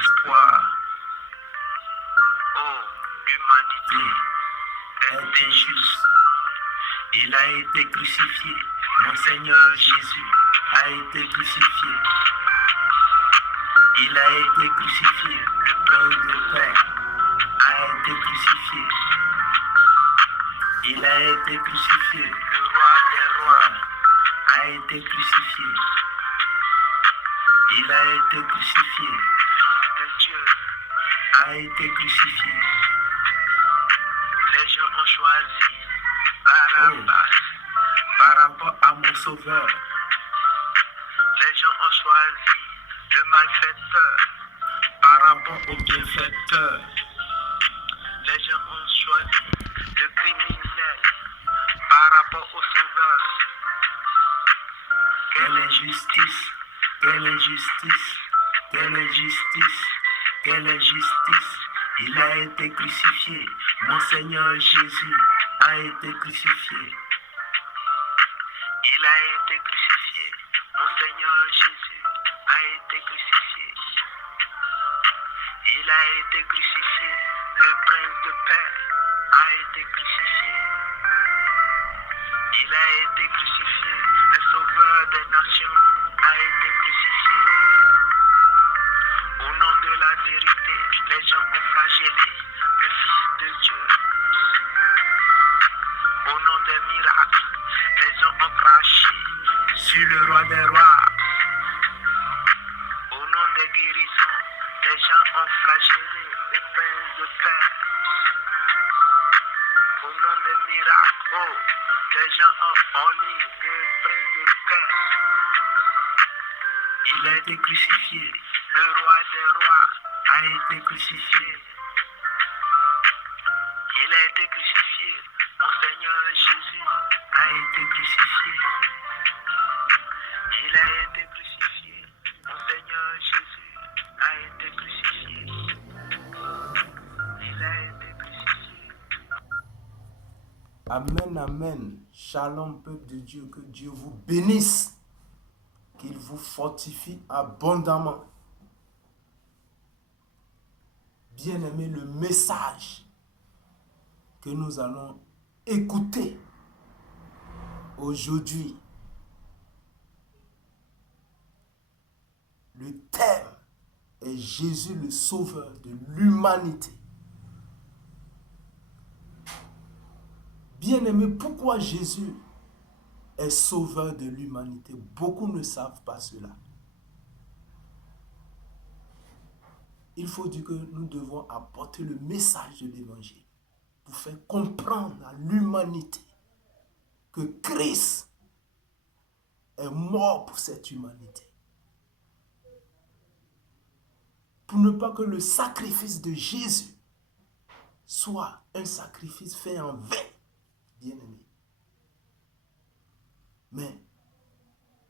espoir. Oh, l'humanité est injuste. Il a été crucifié. Mon Seigneur Jésus a été crucifié. Il a été crucifié. Le Prince de paix a été crucifié. Il a été crucifié. Le roi des rois a été crucifié. Il a été crucifié. Le Fils de Dieu a été crucifié. Les gens ont choisi Barabbas par rapport à mon sauveur. Les gens ont choisi le malfaiteur par rapport au bienfaiteur. Les gens ont choisi le criminel par rapport au sauveur. Quelle injustice, quelle injustice, quelle injustice, quelle injustice. Il a été crucifié. Mon Seigneur Jésus a été crucifié. Il a été crucifié. Mon Seigneur Jésus a été crucifié. Il a été crucifié. Le Prince de paix a été crucifié. Il a été crucifié. Le Sauveur des nations a été crucifié. Au nom de la vérité, les gens ont flagellé le Fils de Dieu. Au nom des miracles, les gens ont craché sur le roi des rois. Au nom des guérisons, les gens ont flagellé le Prince de paix. Au nom des miracles, oh, les gens ont honni le Prince de paix. Il a été crucifié. Le roi des rois a été crucifié. Il a été crucifié. Mon Seigneur Jésus a été crucifié. Il a été crucifié. Mon Seigneur Jésus a été crucifié. Il a été crucifié. Amen, amen. Shalom, peuple de Dieu. Que Dieu vous bénisse. Qu'il vous fortifie abondamment. Bien-aimé, le message que nous allons écouter aujourd'hui, le thème est Jésus le sauveur de l'humanité. Bien-aimé, pourquoi Jésus est sauveur de l'humanité? Beaucoup ne savent pas cela. Il faut dire que nous devons apporter le message de l'évangile pour faire comprendre à l'humanité que Christ est mort pour cette humanité. Pour ne pas que le sacrifice de Jésus soit un sacrifice fait en vain, bien-aimé. Mais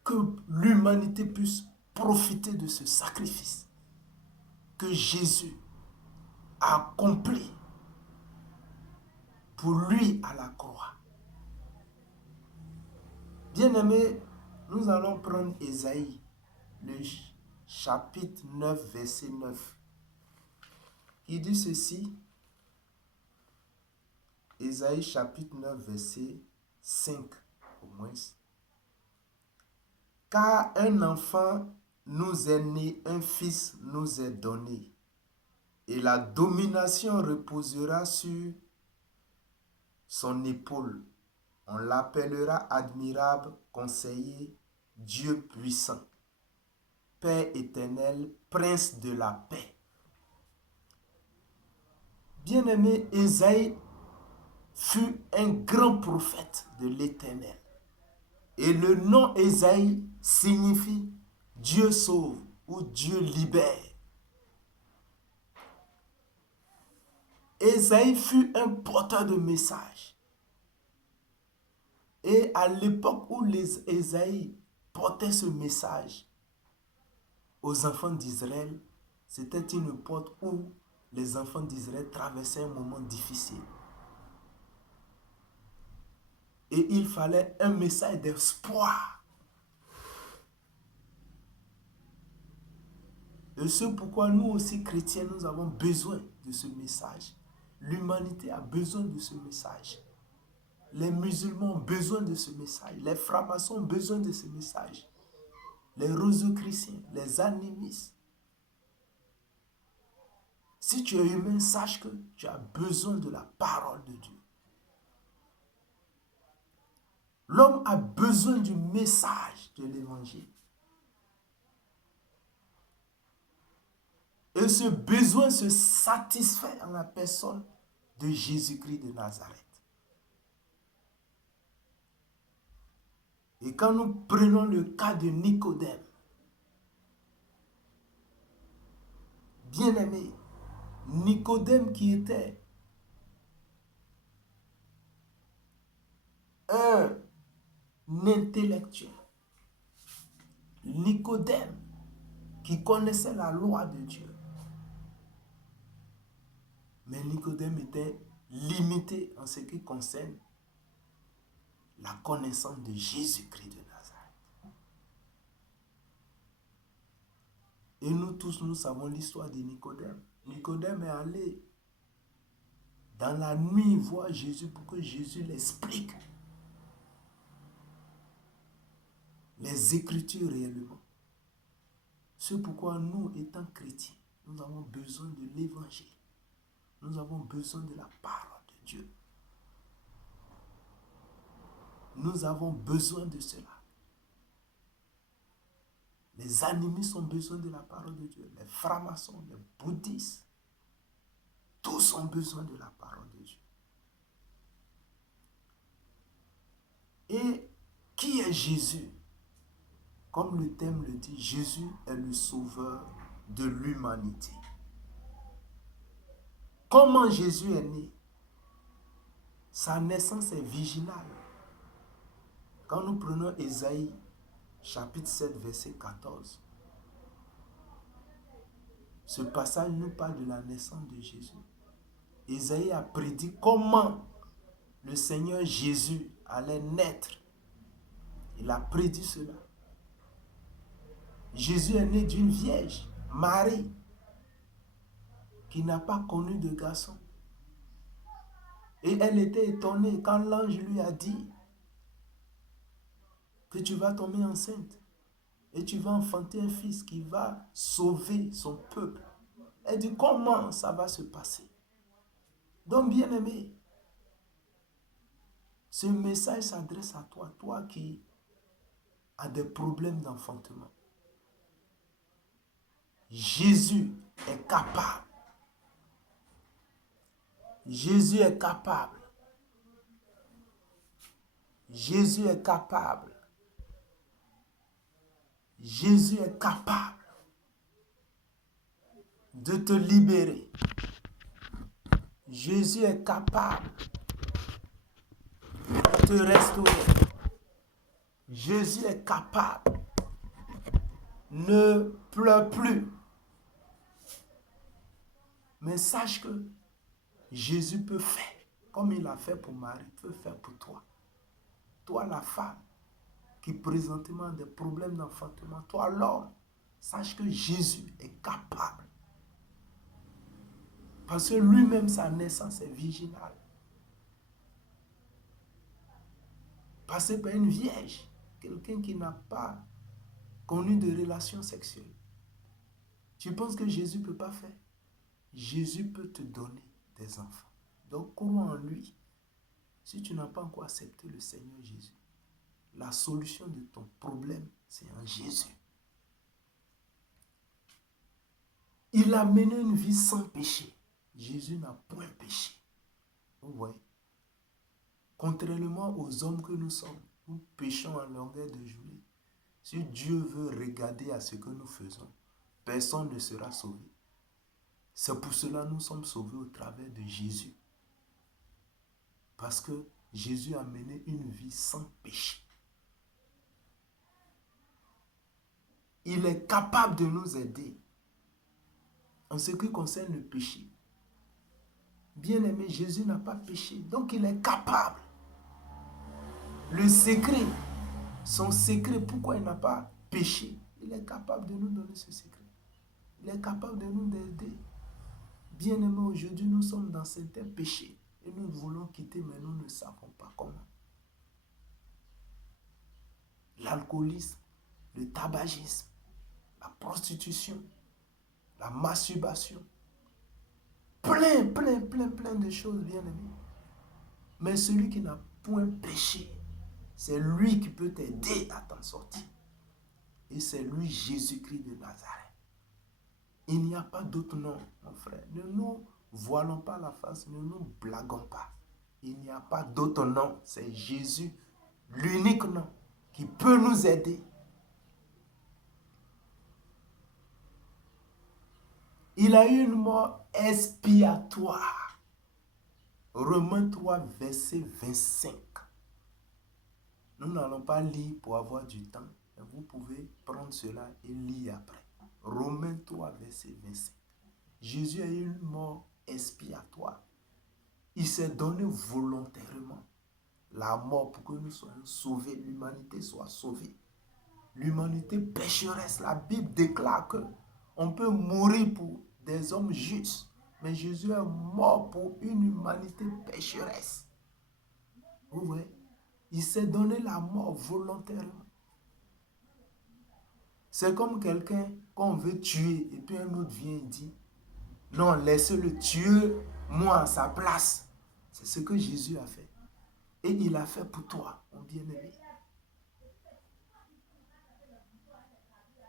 que l'humanité puisse profiter de ce sacrifice que Jésus a accompli pour lui à la croix. Bien-aimés, nous allons prendre Ésaïe, le chapitre 9, verset 9. Il dit ceci, Ésaïe chapitre 9, verset 5 au moins. Car un enfant nous est né, un fils nous est donné, et la domination reposera sur son épaule. On l'appellera admirable, conseiller, Dieu puissant, Père éternel, prince de la paix. Bien-aimé, Ésaïe fut un grand prophète de l'Éternel. Et le nom Ésaïe signifie Dieu sauve ou Dieu libère. Ésaïe fut un porteur de message. Et à l'époque où Ésaïe portait ce message aux enfants d'Israël, c'était une époque où les enfants d'Israël traversaient un moment difficile. Et il fallait un message d'espoir. Et c'est pourquoi nous aussi, chrétiens, nous avons besoin de ce message. L'humanité a besoin de ce message. Les musulmans ont besoin de ce message. Les francs-maçons ont besoin de ce message. Les rosicruciens, les animistes. Si tu es humain, sache que tu as besoin de la parole de Dieu. L'homme a besoin du message de l'évangile. Et ce besoin se satisfait en la personne de Jésus-Christ de Nazareth. Et quand nous prenons le cas de Nicodème, bien-aimé, Nicodème qui était un intellectuel, Nicodème qui connaissait la loi de Dieu, mais Nicodème était limité en ce qui concerne la connaissance de Jésus-Christ de Nazareth. Et nous tous, nous savons l'histoire de Nicodème. Nicodème est allé dans la nuit voir Jésus pour que Jésus l'explique les Écritures réellement. C'est pourquoi nous, étant chrétiens, nous avons besoin de l'évangile. Nous avons besoin de la parole de Dieu. Nous avons besoin de cela. Les animistes ont besoin de la parole de Dieu. Les francs-maçons, les bouddhistes, tous ont besoin de la parole de Dieu. Et qui est Jésus? Comme le thème le dit, Jésus est le sauveur de l'humanité. Comment Jésus est né? Sa naissance est virginale. Quand nous prenons Ésaïe, chapitre 7, verset 14, ce passage nous parle de la naissance de Jésus. Ésaïe a prédit comment le Seigneur Jésus allait naître. Il a prédit cela. Jésus est né d'une vierge, Marie, qui n'a pas connu de garçon. Et elle était étonnée quand l'ange lui a dit que tu vas tomber enceinte et tu vas enfanter un fils qui va sauver son peuple. Elle dit comment ça va se passer? Donc bien-aimé, ce message s'adresse à toi, toi qui as des problèmes d'enfantement. Jésus est capable. Jésus est capable. Jésus est capable. Jésus est capable de te libérer. Jésus est capable de te restaurer. Jésus est capable. Ne pleure plus. Mais sache que Jésus peut faire, comme il a fait pour Marie, peut faire pour toi. Toi la femme, qui présentement a des problèmes d'enfantement, toi l'homme, sache que Jésus est capable. Parce que lui-même, sa naissance est virginale. Passé par une vierge, quelqu'un qui n'a pas connu de relation sexuelle. Tu penses que Jésus ne peut pas faire? Jésus peut te donner des enfants. Donc, crois en lui. Si tu n'as pas encore accepté le Seigneur Jésus, la solution de ton problème, c'est en Jésus. Il a mené une vie sans péché. Jésus n'a point péché. Vous voyez? Contrairement aux hommes que nous sommes, nous péchons en longueur de journée. Si Dieu veut regarder à ce que nous faisons, personne ne sera sauvé. C'est pour cela que nous sommes sauvés au travers de Jésus. Parce que Jésus a mené une vie sans péché. Il est capable de nous aider en ce qui concerne le péché. Bien-aimé, Jésus n'a pas péché, donc il est capable. Le secret, son secret, pourquoi il n'a pas péché, il est capable de nous donner ce secret. Il est capable de nous aider. Bien-aimés, aujourd'hui, nous sommes dans certains péchés et nous voulons quitter, mais nous ne savons pas comment. L'alcoolisme, le tabagisme, la prostitution, la masturbation, plein de choses, bien-aimés. Mais celui qui n'a point péché, c'est lui qui peut t'aider à t'en sortir. Et c'est lui, Jésus-Christ de Nazareth. Il n'y a pas d'autre nom, mon frère. Ne nous voilons pas la face, ne nous blaguons pas. Il n'y a pas d'autre nom. C'est Jésus, l'unique nom qui peut nous aider. Il a eu une mort expiatoire. Romains 3, verset 25. Nous n'allons pas lire pour avoir du temps. Vous pouvez prendre cela et lire après. Romains 3, verset 25. Jésus a eu une mort expiatoire. Il s'est donné volontairement la mort pour que nous soyons sauvés, l'humanité soit sauvée. L'humanité pécheresse. La Bible déclare que on peut mourir pour des hommes justes, mais Jésus est mort pour une humanité pécheresse. Vous voyez? Il s'est donné la mort volontairement. C'est comme quelqu'un qu'on veut tuer et puis un autre vient et dit non, laissez-le tuer moi à sa place. C'est ce que Jésus a fait. Et il a fait pour toi, mon bien-aimé.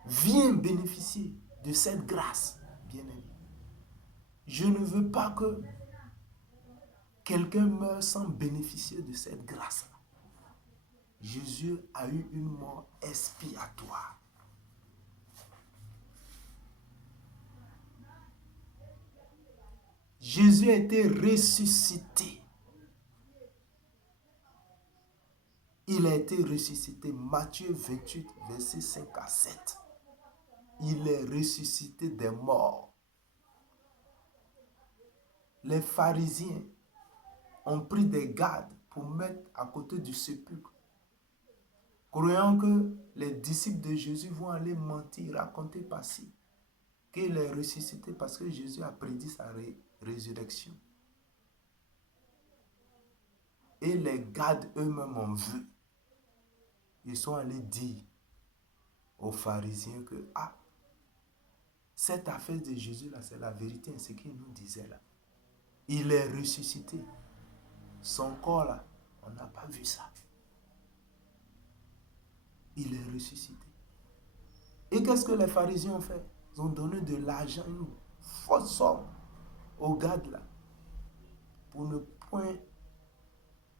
Viens bénéficier de cette grâce, bien-aimé. Je ne veux pas que quelqu'un meure sans bénéficier de cette grâce-là. Jésus a eu une mort expiatoire. Jésus a été ressuscité. Il a été ressuscité. Matthieu 28, verset 5 à 7. Il est ressuscité des morts. Les pharisiens ont pris des gardes pour mettre à côté du sépulcre, croyant que les disciples de Jésus vont aller mentir, raconter par-ci qu'il est ressuscité parce que Jésus a prédit sa résurrection. Et les gardes eux-mêmes ont vu. Ils sont allés dire aux pharisiens que cette affaire de Jésus là, c'est la vérité, ce qu'il nous disait là. Il est ressuscité. Son corps là, on n'a pas vu ça. Il est ressuscité. Et qu'est-ce que les pharisiens ont fait? Ils ont donné de l'argent, une fausse somme aux gardes là, pour ne point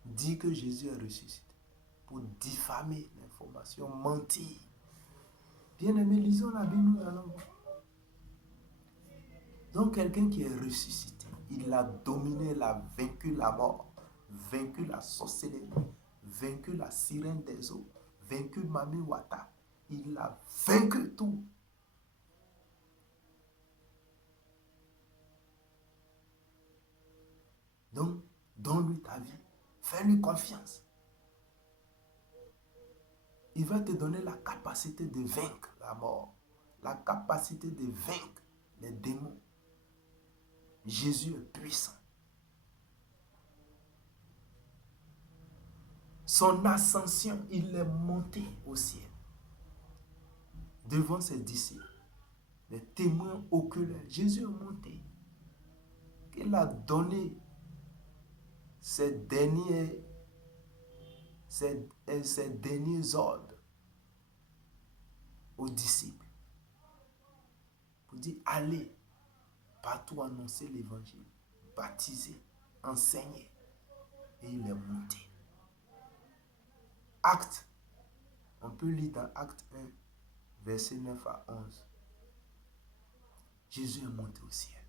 dire que Jésus est ressuscité, pour diffamer l'information, mentir. Bien-aimés, lisons la Bible, nous allons voir. Donc quelqu'un qui est ressuscité, il a dominé, il a vaincu la mort, vaincu la sorcellerie, vaincu la sirène des eaux, vaincu Mami Wata. Il a vaincu tout. Donc, donne-lui ta vie. Fais-lui confiance. Il va te donner la capacité de vaincre la mort, la capacité de vaincre les démons. Jésus est puissant. Son ascension, il est monté au ciel devant ses disciples, les témoins oculaires. Jésus est monté. Il a donné ses derniers ordres aux disciples pour dire allez partout annoncer l'évangile, baptiser, enseigner. Et il est monté. Acte, on peut lire dans Acte 1, verset 9 à 11. Jésus est monté au ciel.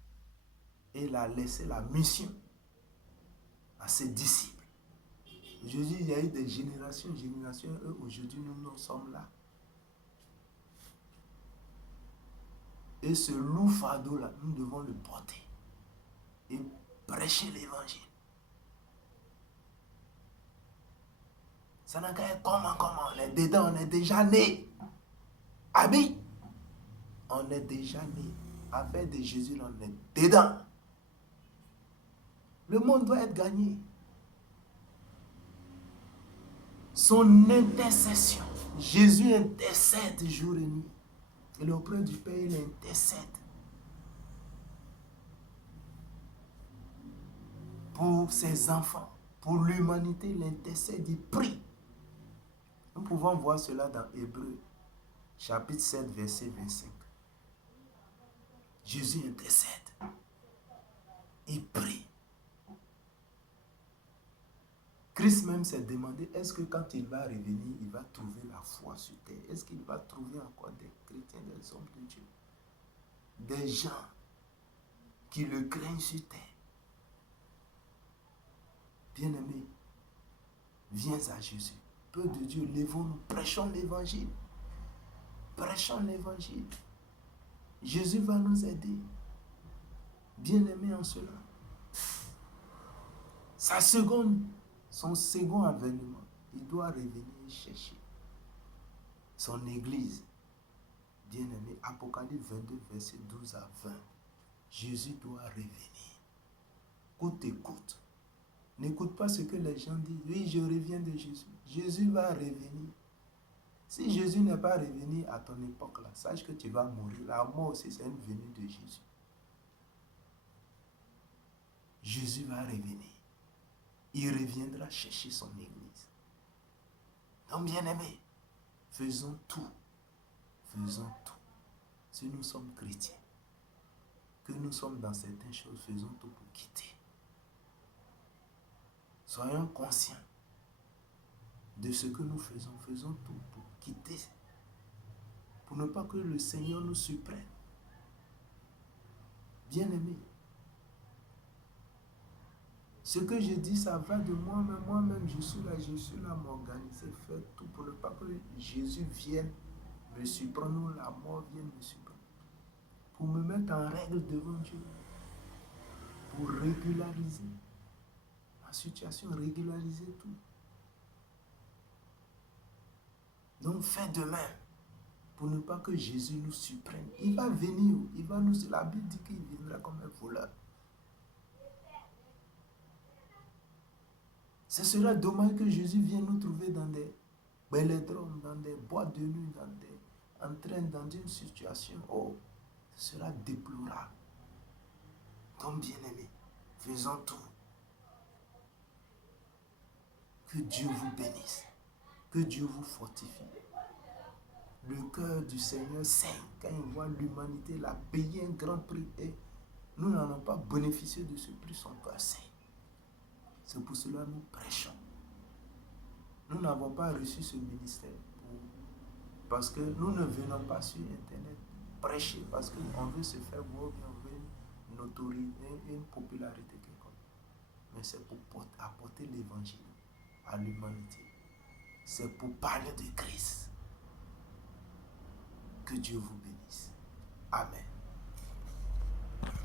Et il a laissé la mission à ses disciples. Aujourd'hui, il y a eu des générations, eux, aujourd'hui, nous sommes là. Et ce lourd fardeau-là, nous devons le porter et prêcher l'évangile. Ça n'a qu'à être comment, on est dedans, on est déjà né. Abi, on est déjà né. affaire de Jésus, on est dedans. Le monde doit être gagné. Son intercession. Jésus intercède jour et nuit. Et auprès du Père, il intercède. Pour ses enfants, pour l'humanité, il intercède, il prie. Nous pouvons voir cela dans Hébreux, chapitre 7, verset 25. Jésus intercède. Il prie. Christ même s'est demandé, est-ce que quand il va revenir, il va trouver la foi sur terre? Est-ce qu'il va trouver encore des chrétiens, des hommes de Dieu? Des gens qui le craignent sur terre? Bien-aimés, viens à Jésus. Peu de Dieu, lèvons-nous, prêchons l'évangile. Prêchons l'évangile. Jésus va nous aider. Bien-aimés en cela. Son second avènement, il doit revenir chercher son église. Bien-aimé, Apocalypse 22, verset 12 à 20. Jésus doit revenir. Coûte et coûte. N'écoute pas ce que les gens disent. Oui, je reviens de Jésus. Jésus va revenir. Si Jésus n'est pas revenu à ton époque là, sache que tu vas mourir. La mort aussi, c'est une venue de Jésus. Jésus va revenir. Il reviendra chercher son église. Donc, bien-aimés, faisons tout. Faisons tout. Si nous sommes chrétiens, que nous sommes dans certaines choses, faisons tout pour quitter. Soyons conscients de ce que nous faisons. Faisons tout pour quitter. Pour ne pas que le Seigneur nous surprenne. Bien-aimés, ce que je dis, ça va de moi-même. Moi-même, je suis là, m'organiser, faire tout pour ne pas que Jésus vienne me surprendre, ou la mort vienne me surprendre. Pour me mettre en règle devant Dieu. Pour régulariser ma situation, régulariser tout. Donc, fais de même. Pour ne pas que Jésus nous surprenne. Il va venir, la Bible dit qu'il viendra comme un voleur. Ce serait dommage que Jésus vienne nous trouver dans des bélodromes, dans des boîtes de nuit, dans une situation. Oh, ce sera déplorable. Donc, bien-aimés, faisons tout. Que Dieu vous bénisse. Que Dieu vous fortifie. Le cœur du Seigneur saigne quand il voit l'humanité l'a payé un grand prix et nous n'en avons pas bénéficié de ce prix, son cœur saigne. C'est pour cela que nous prêchons. Nous n'avons pas reçu ce ministère parce que nous ne venons pas sur Internet prêcher parce qu'on veut se faire voir, on veut une notoriété, une popularité quelconque. Mais c'est pour apporter l'évangile à l'humanité. C'est pour parler de Christ. Que Dieu vous bénisse. Amen.